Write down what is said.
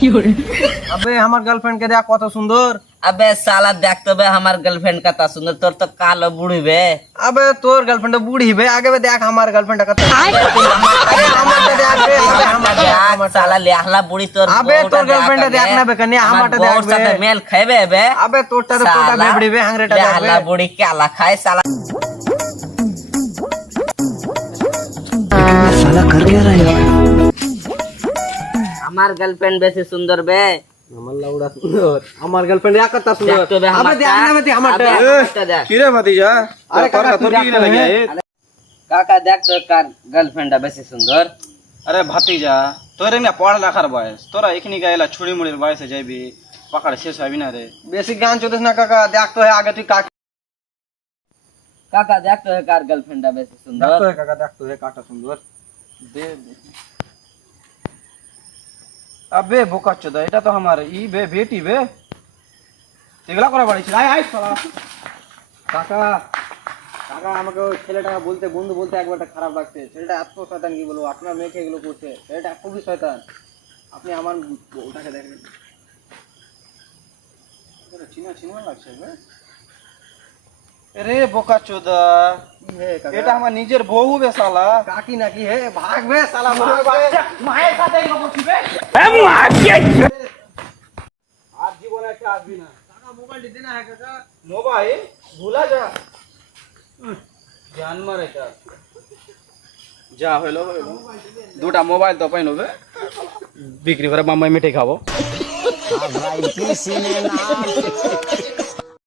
अबे हमार गर्लफ्रेंड के देख कत सुंदर। अबे साला देख तो बे हमार गर्लफ्रेंड का ता सुंदर तोर तो कालो बूढ़ी बे। अबे तोर गर्लफ्रेंड तो बूढ़ी बे आगे बे देख हमार गर्लफ्रेंड का साला लेहला बूढ़ी तोर अबे तोर गर्लफ्रेंड देख ना बे कन्या हमार देख बे मेल खाइबे बे। अबे तोटा तो तोटा बेबड़ी बे हंगरेटा देख लेहला बूढ़ी क्या ला खाए साला। साला कर क्या रहा है हमार गर्लफ्रेंड बेसी सुंदर बे। हमर लौड़ा सुंदर हमार गर्लफ्रेंड या कत्ता सुंदर। देख तो बे अबे देख ना बे हमार किरे भतीजा अरे काका तोर की लगे है काका देख तो कार गर्लफ्रेंड बेसी सुंदर। अरे भतीजा तोरे ना पढ़ लाखार बयस तोरा एकनी गायला छुड़ी मुड़ी बयस जाइबी पकड़ शेष हबी ना रे बेसी ज्ञान चोदस ना काका देख तो है आगे तू काका काका देख तो कार गर्लफ्रेंड बेसी देख सुंदर। तो है काका देख तो है काटा सुंदर दे अबे बोका चोदा এটা তো আমার ই বে বেটি বে এগুলা করা বাড়িছি আয় আয় শালা কাকা কাকা আমাকে ওই ছেলেটা বলতে বন্ধু বলতে একবারটা খারাপ লাগছে ছেলেটা এত শয়তান কি বলবো আপনার মেয়েকে এগুলো করছে ছেলেটা খুবই শয়তান আপনি আমার ওটাকে দেখেন এটা চিনা চিনা লাগছে বে আরে বোকা চোদা কি হে কাকা এটা আমার নিজের বউ বে শালা কাকি নাকি হে ভাগবে শালা মায়ের সাথে এগুলো করছিস বে আর জীবনে একটা আসবি না কাকা মোবাইল দিতে না হে কাকা মোবাইল ভুলা যা জান মারে কা যা হইলো হইলো দুটা মোবাইল তো পাইনো বে বিক্রি করে মাম্মাই মিঠাই খাবো भाई किसी ने नाम